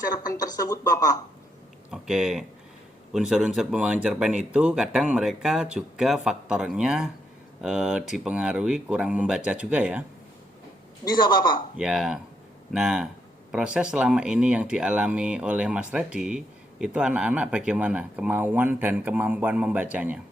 cerpen tersebut, Bapak. Oke. Unsur-unsur pembangun cerpen itu kadang mereka juga faktornya dipengaruhi kurang membaca juga ya. Bisa, Bapak. Ya. Nah, proses selama ini yang dialami oleh Mas Redi itu anak-anak bagaimana kemauan dan kemampuan membacanya?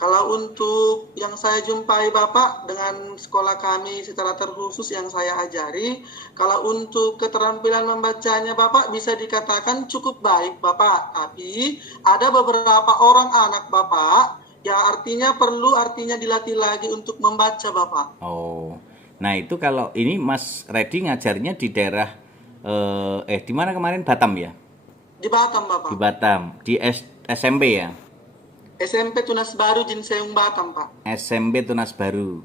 Kalau untuk yang saya jumpai Bapak dengan sekolah kami secara terkhusus yang saya ajari, kalau untuk keterampilan membacanya Bapak bisa dikatakan cukup baik Bapak. Tapi ada beberapa orang anak Bapak yang artinya dilatih lagi untuk membaca Bapak. Oh. Nah, itu kalau ini Mas Redi ngajarnya di daerah di mana kemarin Batam ya? Di Batam Di Bapak. Batam, di SMP ya. SMP Tunas Baru Jinseung Batam Pak. SMP Tunas Baru.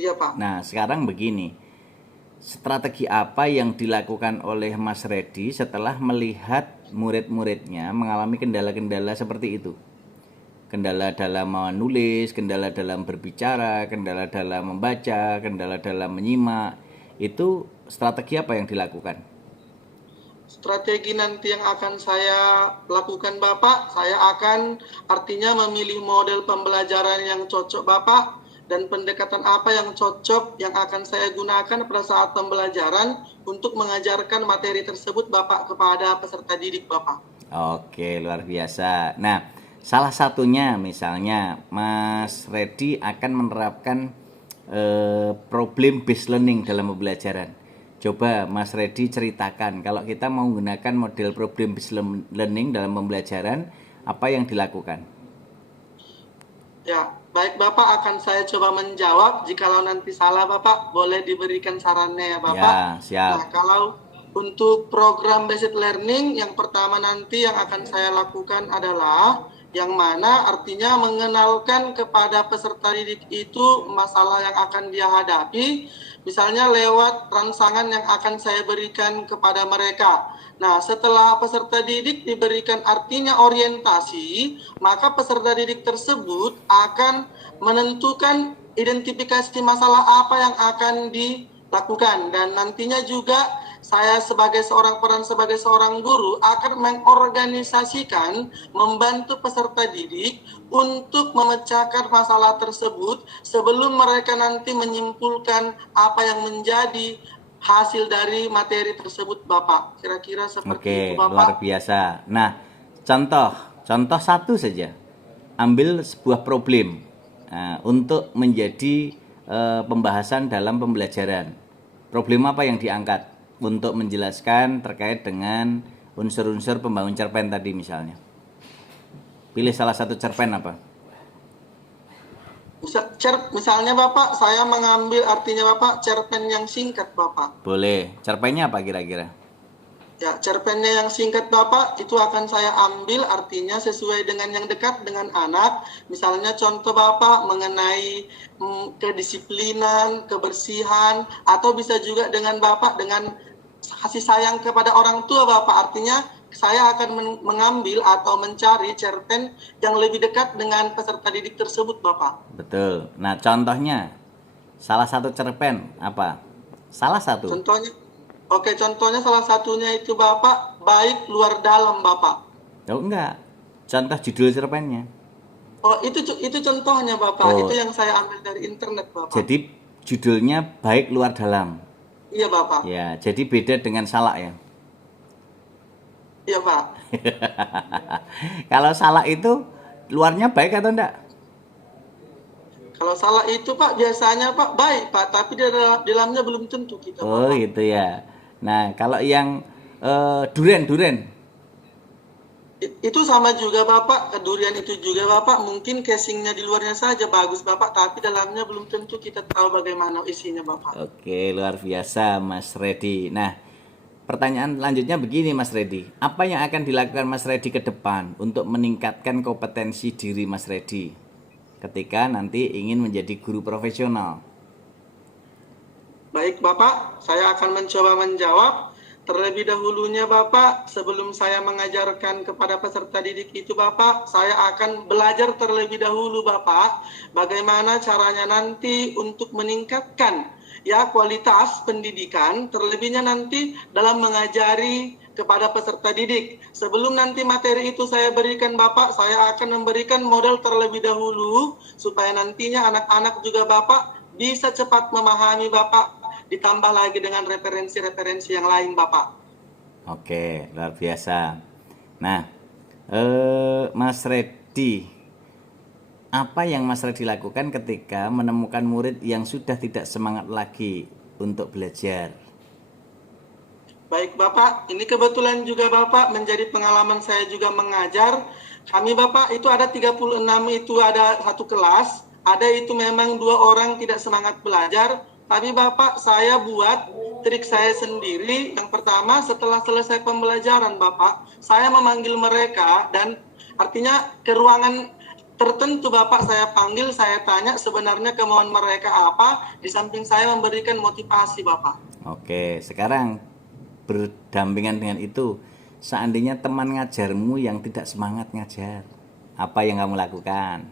Iya Pak. Nah, sekarang begini. Strategi apa yang dilakukan oleh Mas Redi setelah melihat murid-muridnya mengalami kendala-kendala seperti itu? Kendala dalam menulis, kendala dalam berbicara, kendala dalam membaca, kendala dalam menyimak. Itu strategi apa yang dilakukan? Strategi nanti yang akan saya lakukan Bapak, saya akan artinya memilih model pembelajaran yang cocok Bapak dan pendekatan apa yang cocok yang akan saya gunakan pada saat pembelajaran untuk mengajarkan materi tersebut Bapak kepada peserta didik Bapak. Oke, luar biasa. Nah, salah satunya misalnya Mas Redi akan menerapkan problem based learning dalam pembelajaran. Coba Mas Redi ceritakan kalau kita mau menggunakan model problem based learning dalam pembelajaran, apa yang dilakukan? Ya, baik Bapak akan saya coba menjawab. Jikalau nanti salah Bapak, boleh diberikan sarannya ya Bapak. Ya, siap. Nah, kalau untuk program based learning, yang pertama nanti yang akan saya lakukan adalah yang mana artinya mengenalkan kepada peserta didik itu masalah yang akan dia hadapi, misalnya lewat rangsangan yang akan saya berikan kepada mereka. Nah, setelah peserta didik diberikan artinya orientasi, maka peserta didik tersebut akan menentukan identifikasi masalah apa yang akan dilakukan dan nantinya juga saya sebagai seorang guru akan mengorganisasikan membantu peserta didik untuk memecahkan masalah tersebut sebelum mereka nanti menyimpulkan apa yang menjadi hasil dari materi tersebut Bapak. Kira-kira seperti itu Oke, Bapak. luar biasa. Nah, contoh satu saja. Ambil sebuah problem untuk menjadi pembahasan dalam pembelajaran. Problem apa yang diangkat untuk menjelaskan terkait dengan unsur-unsur pembangun cerpen tadi misalnya? Pilih salah satu cerpen apa? Misalnya Bapak, saya mengambil artinya Bapak cerpen yang singkat Bapak. Boleh. Cerpennya apa kira-kira? Ya, cerpennya yang singkat Bapak itu akan saya ambil artinya sesuai dengan yang dekat dengan anak. Misalnya contoh Bapak mengenai kedisiplinan, kebersihan, atau bisa juga dengan Bapak dengan kasih sayang kepada orang tua Bapak. Artinya saya akan mengambil atau mencari cerpen yang lebih dekat dengan peserta didik tersebut Bapak. Betul. Nah, contohnya salah satu cerpen apa? Salah satu. Contohnya salah satunya itu Bapak, baik luar dalam Bapak. Oh, enggak. Contoh judul cerpennya. Oh, itu contohnya Bapak. Oh. Itu yang saya ambil dari internet Bapak. Jadi judulnya baik luar dalam. Iya Bapak. Ya, jadi beda dengan salak ya. Iya Pak. Kalau salak itu luarnya baik atau enggak? Kalau salah itu Pak biasanya Pak baik Pak, tapi di dalamnya belum tentu kita Oh, Bapak. gitu ya. Nah, kalau yang duren. Itu sama juga Bapak, durian itu juga Bapak, mungkin casingnya di luarnya saja bagus Bapak, tapi dalamnya belum tentu kita tahu bagaimana isinya Bapak. Oke, luar biasa Mas Redi. Nah, pertanyaan lanjutnya begini Mas Redi. Apa yang akan dilakukan Mas Redi ke depan untuk meningkatkan kompetensi diri Mas Redi ketika nanti ingin menjadi guru profesional? Baik Bapak, saya akan mencoba menjawab. Terlebih dahulunya Bapak, sebelum saya mengajarkan kepada peserta didik itu Bapak, saya akan belajar terlebih dahulu Bapak, bagaimana caranya nanti untuk meningkatkan ya kualitas pendidikan, terlebihnya nanti dalam mengajari kepada peserta didik. Sebelum nanti materi itu saya berikan Bapak, saya akan memberikan model terlebih dahulu supaya nantinya anak-anak juga Bapak bisa cepat memahami Bapak, ditambah lagi dengan referensi-referensi yang lain Bapak. Oke, luar biasa. Nah, Mas Reddy, apa yang Mas Reddy lakukan ketika menemukan murid yang sudah tidak semangat lagi untuk belajar? Baik Bapak, ini kebetulan juga Bapak menjadi pengalaman saya juga mengajar. Kami Bapak itu ada 36 itu ada satu kelas, ada itu memang 2 orang tidak semangat belajar. Tapi Bapak saya buat trik saya sendiri. Yang pertama setelah selesai pembelajaran Bapak, saya memanggil mereka dan artinya ke ruangan tertentu Bapak saya panggil, saya tanya sebenarnya kemauan mereka apa, di samping saya memberikan motivasi Bapak. Oke, sekarang berdampingan dengan itu, seandainya teman ngajarmu yang tidak semangat ngajar, apa yang kamu lakukan?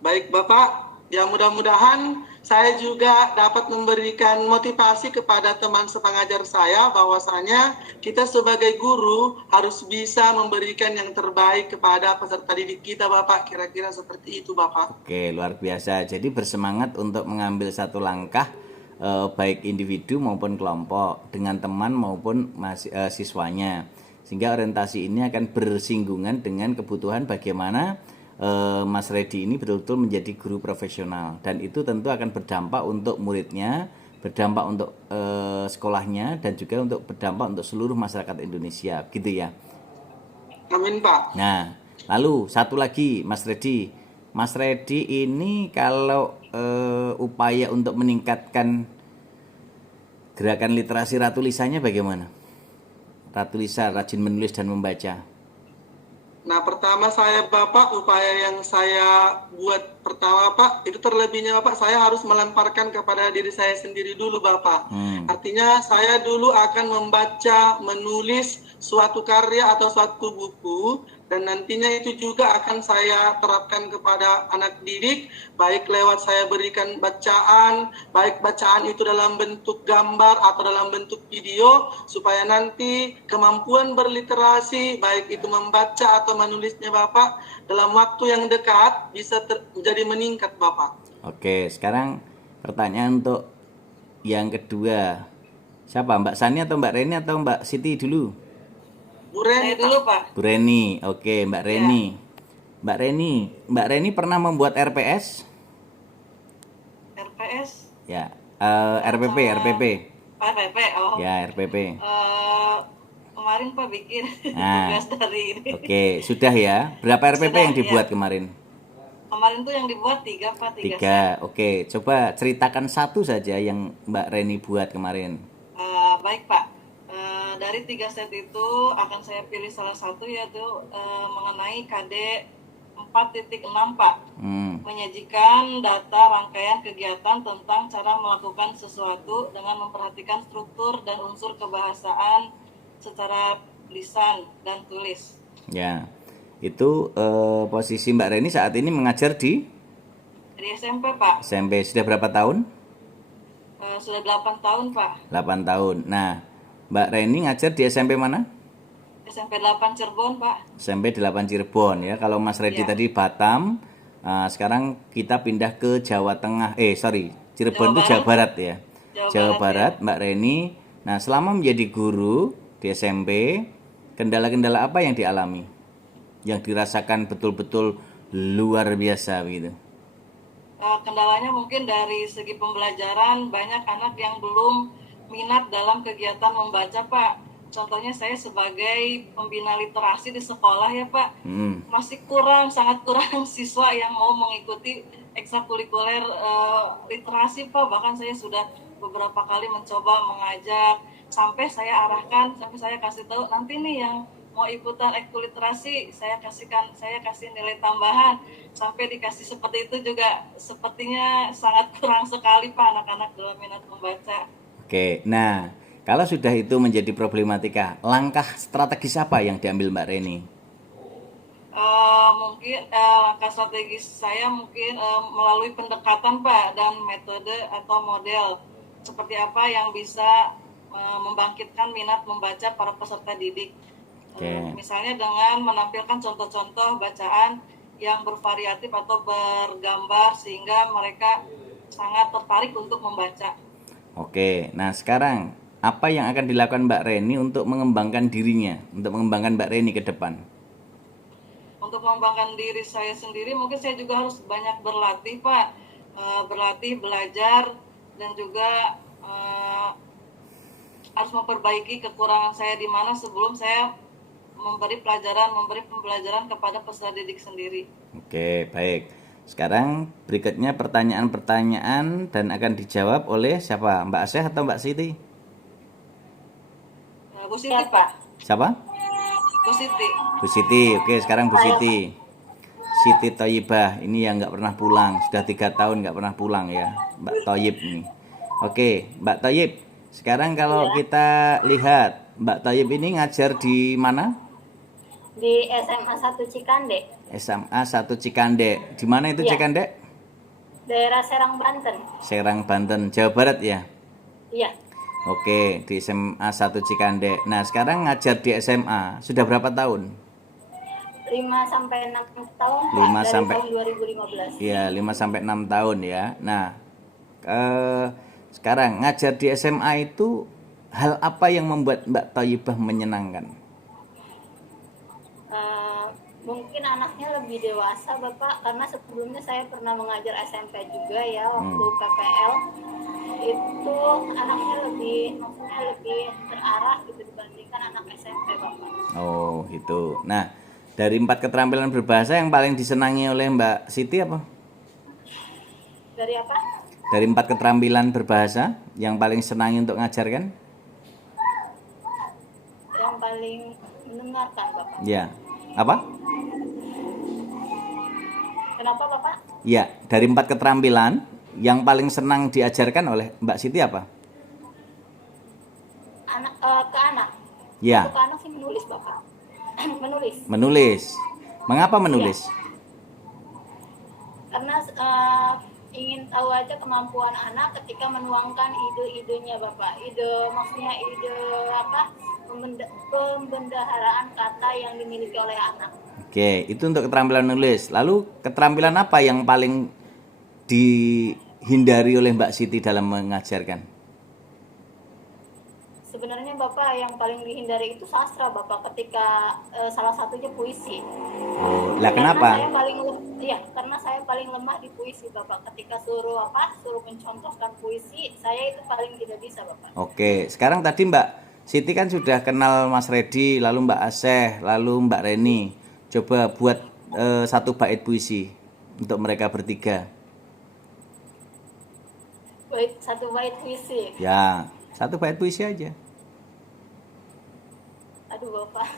Baik Bapak, ya mudah-mudahan saya juga dapat memberikan motivasi kepada teman sepengajar saya bahwasanya kita sebagai guru harus bisa memberikan yang terbaik kepada peserta didik kita Bapak, kira-kira seperti itu Bapak. Oke, luar biasa. Jadi bersemangat untuk mengambil satu langkah, baik individu maupun kelompok, dengan teman maupun siswanya, sehingga orientasi ini akan bersinggungan dengan kebutuhan bagaimana Mas Reddy ini betul-betul menjadi guru profesional, dan itu tentu akan berdampak untuk muridnya, berdampak untuk sekolahnya, dan juga untuk berdampak untuk seluruh masyarakat Indonesia, gitu ya. Amin Pak. Nah, lalu satu lagi Mas Reddy. Mas Reddy ini kalau upaya untuk meningkatkan gerakan literasi ratulisannya bagaimana? Ratulisan, rajin menulis dan membaca. Nah, pertama saya Bapak, upaya yang saya buat pertama Pak, itu terlebihnya Bapak, saya harus melemparkan kepada diri saya sendiri dulu Bapak. Artinya saya dulu akan membaca, menulis suatu karya atau suatu buku, dan nantinya itu juga akan saya terapkan kepada anak didik, baik lewat saya berikan bacaan, baik bacaan itu dalam bentuk gambar atau dalam bentuk video, supaya nanti kemampuan berliterasi, baik itu membaca atau menulisnya Bapak, dalam waktu yang dekat bisa menjadi meningkat Bapak. Oke, sekarang pertanyaan untuk yang kedua. Siapa? Mbak Sani atau Mbak Reni atau Mbak Siti dulu? Bu Reni dulu Pak. Bu Reni. Oke, Mbak Reni. Mbak Reni pernah membuat RPS? RPS. Ya, RPP. RPP. Oh. Ya, RPP. Kemarin Pak bikin Nah, tugas dari ini. Oke, sudah ya. Berapa RPP Sudah, yang dibuat ya. kemarin? Kemarin tuh yang dibuat 3 Pak, 3 set. 3. Oke, coba ceritakan satu saja yang Mbak Reni buat kemarin. Baik Pak. Dari 3 set itu akan saya pilih salah satu, yaitu mengenai KD 4.6 Pak. Menyajikan data rangkaian kegiatan tentang cara melakukan sesuatu dengan memperhatikan struktur dan unsur kebahasaan secara lisan dan tulis. Ya, itu posisi Mbak Reni saat ini mengajar di SMP Pak. SMP. Sudah berapa tahun? Sudah 8 tahun Pak. 8 tahun. Nah, Mbak Reni ngajar di SMP mana? SMP 8 Cirebon Pak. SMP 8 Cirebon ya. Kalau Mas Reddy Ya. tadi Batam, sekarang kita pindah ke Jawa Tengah. Cirebon itu Jawa Barat ya. Jawa Barat, Mbak Reni. Nah, selama menjadi guru di SMP, kendala-kendala apa yang dialami? Yang dirasakan betul-betul luar biasa begitu. Kendalanya mungkin dari segi pembelajaran, banyak anak yang belum minat dalam kegiatan membaca Pak. Contohnya saya sebagai pembina literasi di sekolah ya Pak, masih sangat kurang siswa yang mau mengikuti ekstrakurikuler literasi Pak. Bahkan saya sudah beberapa kali mencoba mengajak, sampai saya arahkan, sampai saya kasih tahu nanti nih yang mau ikutan ekstrakurikuler saya kasih nilai tambahan, sampai dikasih seperti itu juga sepertinya sangat kurang sekali Pak anak-anak dalam minat membaca. Oke, nah kalau sudah itu menjadi problematika, langkah strategis apa yang diambil Mbak Reni? Mungkin langkah strategis saya mungkin melalui pendekatan Pak dan metode atau model seperti apa yang bisa membangkitkan minat membaca para peserta didik. Misalnya dengan menampilkan contoh-contoh bacaan yang bervariatif atau bergambar sehingga mereka sangat tertarik untuk membaca. Oke, nah sekarang apa yang akan dilakukan Mbak Reni untuk mengembangkan dirinya, untuk mengembangkan Mbak Reni ke depan? Untuk mengembangkan diri saya sendiri mungkin saya juga harus banyak berlatih Pak, berlatih, belajar, dan juga harus memperbaiki kekurangan saya di mana sebelum saya memberi pembelajaran kepada peserta didik sendiri. Oke, baik. Sekarang berikutnya pertanyaan-pertanyaan dan akan dijawab oleh siapa? Mbak Asyah atau Mbak Siti? Bu Siti Pak. Siapa? Bu Siti. Bu Siti. Oke, sekarang Bu Siti. Siti Thayyibah ini yang nggak pernah pulang, sudah 3 tahun nggak pernah pulang ya, Mbak Thayyib ini. Oke, Mbak Thayyib. Sekarang kalau kita lihat Mbak Thayyib ini ngajar di mana? Di SMA 1 Cikande. SMA 1 Cikande. Di mana itu Cikande? Daerah Serang, Banten. Serang, Banten, Jawa Barat ya? Iya. Oke, di SMA 1 Cikande. Nah, sekarang ngajar di SMA sudah berapa tahun? 5 sampai 6 tahun, Pak, 5 dari sampai tahun 2015. Iya, 5 sampai 6 tahun ya. Nah, sekarang ngajar di SMA itu hal apa yang membuat Mbak Thayyibah menyenangkan? Mungkin anaknya lebih dewasa Bapak, karena sebelumnya saya pernah mengajar SMP juga ya waktu PPL. Itu anaknya lebih terarah gitu dibandingkan anak SMP Bapak. Oh, gitu. Nah, dari 4 keterampilan berbahasa yang paling disenangi oleh Mbak Siti apa? Dari apa? Dari 4 keterampilan berbahasa yang paling senangi untuk ngajarkan? Yang paling mendengarkan Bapak. Ya. Apa? Kenapa Bapak? Ya, dari 4 keterampilan yang paling senang diajarkan oleh Mbak Siti apa? Ke anak. Ya. Ke anak sih menulis Bapak. Menulis. Mengapa menulis? Ya. Karena ingin tahu aja kemampuan anak ketika menuangkan ide-idenya Bapak. Maksudnya ide apa? Pembendaharaan kata yang dimiliki oleh anak. Oke, itu untuk keterampilan menulis. Lalu keterampilan apa yang paling dihindari oleh Mbak Siti dalam mengajarkan? Sebenarnya Bapak yang paling dihindari itu sastra Bapak, ketika salah satunya puisi. Oh, lah kenapa? Karena saya paling lemah di puisi Bapak. Ketika suruh mencontohkan puisi, saya itu paling tidak bisa Bapak. Oke, sekarang tadi Mbak Siti kan sudah kenal Mas Redi, lalu Mbak Aseh, lalu Mbak Reni. Coba buat 1 bait puisi untuk mereka bertiga. 1 bait puisi. Ya, 1 bait puisi aja. Aduh Bapak,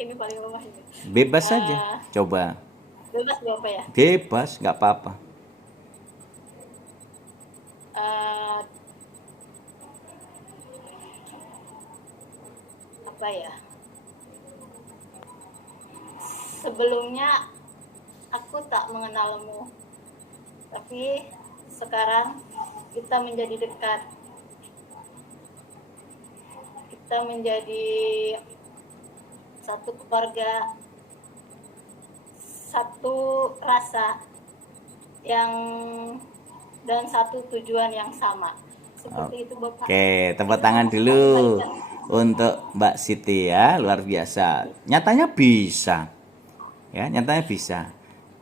ini paling lemah ini. Bebas saja, coba. Bebas Bapak ya? Bebas, nggak apa-apa. Apa ya? Sebelumnya aku tak mengenalmu, tapi sekarang kita menjadi dekat. Kita menjadi satu keluarga, satu rasa dan satu tujuan yang sama. Seperti itu Bapak. Oke, tepuk tangan dulu untuk Mbak Siti ya, luar biasa. Nyatanya bisa. Ya, nyatanya bisa.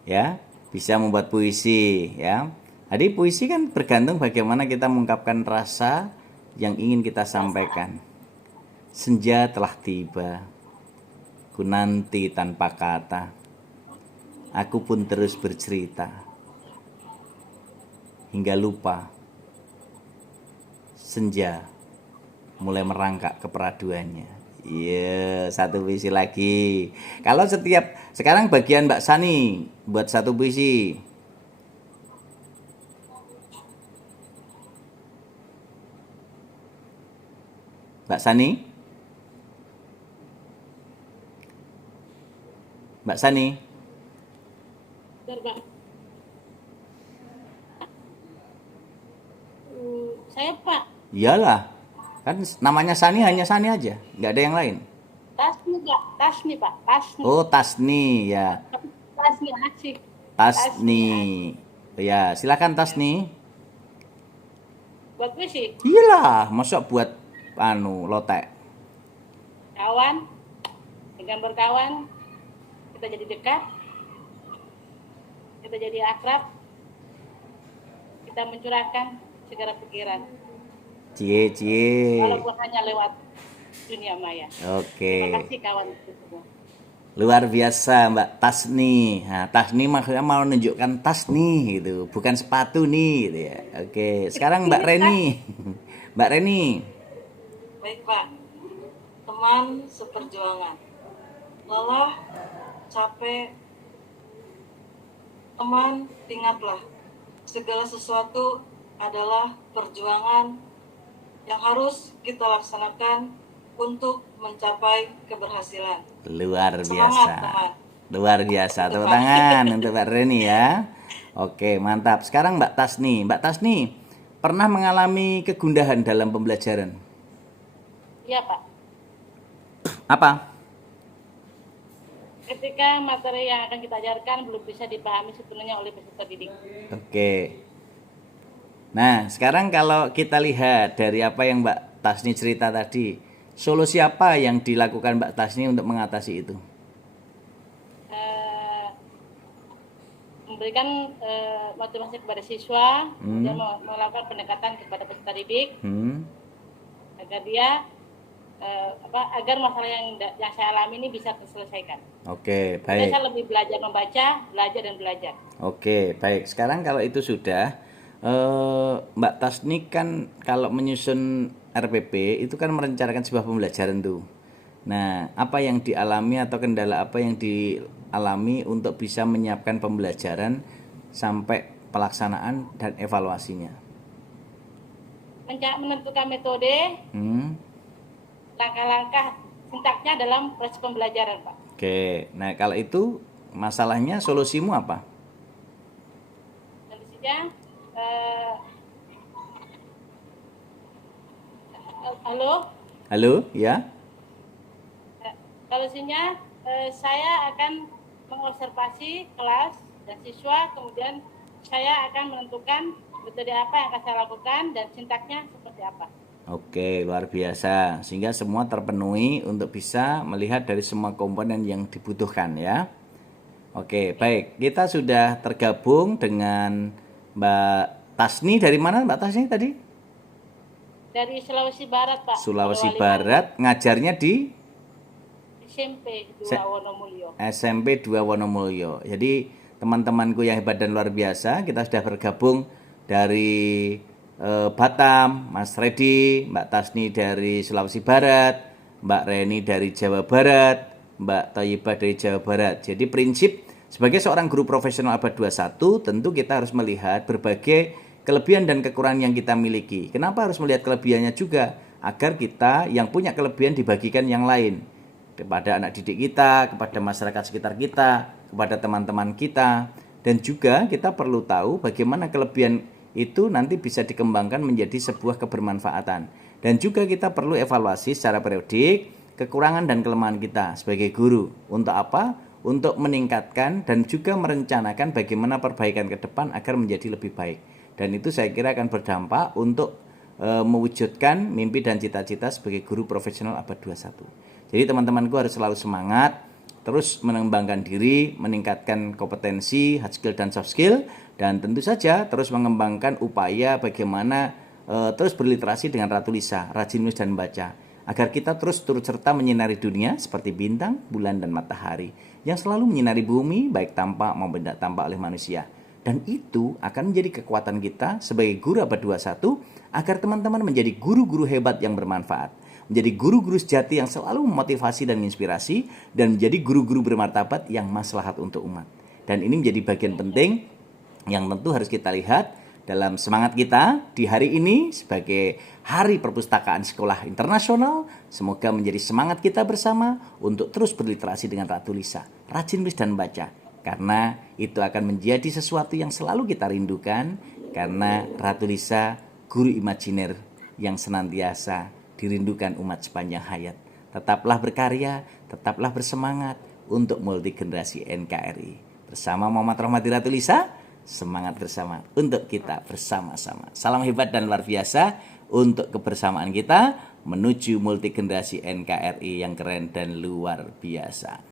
Ya, bisa membuat puisi ya. Jadi puisi kan bergantung bagaimana kita mengungkapkan rasa yang ingin kita sampaikan. Senja telah tiba, ku nanti tanpa kata, aku pun terus bercerita, hingga lupa, senja mulai merangkak keperaduannya. Iya, 1 puisi lagi. Kalau sekarang bagian Mbak Sani buat 1 puisi. Mbak Sani? Mbak Sani. Bentar, Bang. Saya Pak, Iyalah. Kan namanya Sani hanya Sani aja, nggak ada yang lain. Tasni Pak, Tasni Pak, Tasni. Oh, Tasni ya. Tasni asik. Tasni. Ya, silakan Tasni. Buat gue sih, Iyalah, masa buat lotek. kawan, dengan berkawan, kita jadi dekat, kita jadi akrab, kita mencurahkan segala pikiran, Cie. walaupun hanya lewat dunia maya. Oke. Terima kasih kawan semua. Luar biasa Mbak Tasni. Nah, Tasni maksudnya mau menunjukkan tas nih gitu, bukan sepatu nih gitu ya. Oke, sekarang Mbak Reni. Mbak Reni. Baik Pak, teman seperjuangan. Lelah, capek, teman ingatlah, segala sesuatu adalah perjuangan yang harus kita laksanakan untuk mencapai keberhasilan. Luar Semangat, biasa. teman. Luar biasa. Tepuk tangan untuk Mbak Reni ya. Oke, mantap. Sekarang Mbak Tasni. Mbak Tasni, pernah mengalami kegundahan dalam pembelajaran? Iya Pak, Apa? ketika materi yang akan kita ajarkan belum bisa dipahami sepenuhnya oleh peserta didik. Oke. Nah, sekarang kalau kita lihat dari apa yang Mbak Tasni cerita tadi, solusi apa yang dilakukan Mbak Tasni untuk mengatasi itu? Memberikan motivasi kepada siswa dan melakukan pendekatan kepada peserta didik agar dia agar masalah yang saya alami ini bisa terselesaikan. Oke, Jadi baik. saya lebih belajar membaca, belajar dan belajar. Oke, baik. Sekarang kalau itu sudah, Mbak Tasni kan kalau menyusun RPP itu kan merencanakan sebuah pembelajaran tuh. Nah, apa yang dialami atau kendala apa yang dialami untuk bisa menyiapkan pembelajaran sampai pelaksanaan dan evaluasinya? Menentukan metode, langkah-langkah sintaknya dalam proses pembelajaran, Pak. Oke, nah kalau itu masalahnya solusimu apa? Solusinya, halo? Halo, ya? Solusinya, saya akan mengobservasi kelas dan siswa, kemudian saya akan menentukan metode apa yang akan saya lakukan dan sintaknya seperti apa. Oke, luar biasa. Sehingga semua terpenuhi untuk bisa melihat dari semua komponen yang dibutuhkan ya. Oke, baik. Kita sudah tergabung dengan Mbak Tasni. Dari mana Mbak Tasni tadi? Dari Sulawesi Barat, Pak. Sulawesi Polewali Barat. Ngajarnya di SMP 2 Wonomulyo. SMP 2 Wonomulyo. Jadi teman-temanku yang hebat dan luar biasa, kita sudah bergabung dari Batam, Mas Redi, Mbak Tasni dari Sulawesi Barat, Mbak Reni dari Jawa Barat, Mbak Thayyibah dari Jawa Barat. Jadi prinsip sebagai seorang guru profesional abad 21, tentu kita harus melihat berbagai kelebihan dan kekurangan yang kita miliki. Kenapa harus melihat kelebihannya juga? Agar kita yang punya kelebihan dibagikan yang lain. Kepada anak didik kita, kepada masyarakat sekitar kita, kepada teman-teman kita. Dan juga kita perlu tahu bagaimana kelebihan itu nanti bisa dikembangkan menjadi sebuah kebermanfaatan. Dan juga kita perlu evaluasi secara periodik kekurangan dan kelemahan kita sebagai guru. Untuk apa? Untuk meningkatkan dan juga merencanakan bagaimana perbaikan ke depan agar menjadi lebih baik. Dan itu saya kira akan berdampak untuk mewujudkan mimpi dan cita-cita sebagai guru profesional abad 21. Jadi teman-temanku harus selalu semangat, terus mengembangkan diri, meningkatkan kompetensi, hard skill dan soft skill, dan tentu saja terus mengembangkan upaya bagaimana terus berliterasi dengan Ratu Lisa, rajin menulis dan membaca, agar kita terus turut serta menyinari dunia seperti bintang, bulan, dan matahari yang selalu menyinari bumi baik tampak maupun tidak tampak oleh manusia. Dan itu akan menjadi kekuatan kita sebagai guru abad 21 agar teman-teman menjadi guru-guru hebat yang bermanfaat, menjadi guru-guru sejati yang selalu memotivasi dan menginspirasi, dan menjadi guru-guru bermartabat yang maslahat untuk umat. Dan ini menjadi bagian penting yang tentu harus kita lihat dalam semangat kita di hari ini sebagai Hari Perpustakaan Sekolah Internasional. Semoga menjadi semangat kita bersama untuk terus berliterasi dengan Ratu Lisa, rajin menulis dan baca, karena itu akan menjadi sesuatu yang selalu kita rindukan, karena Ratu Lisa guru imajiner yang senantiasa dirindukan umat sepanjang hayat. Tetaplah berkarya, tetaplah bersemangat untuk multi generasi NKRI. Bersama Muhammad Rahmati Ratu Lisa, semangat bersama untuk kita bersama-sama. Salam hebat dan luar biasa untuk kebersamaan kita menuju multi generasi NKRI yang keren dan luar biasa.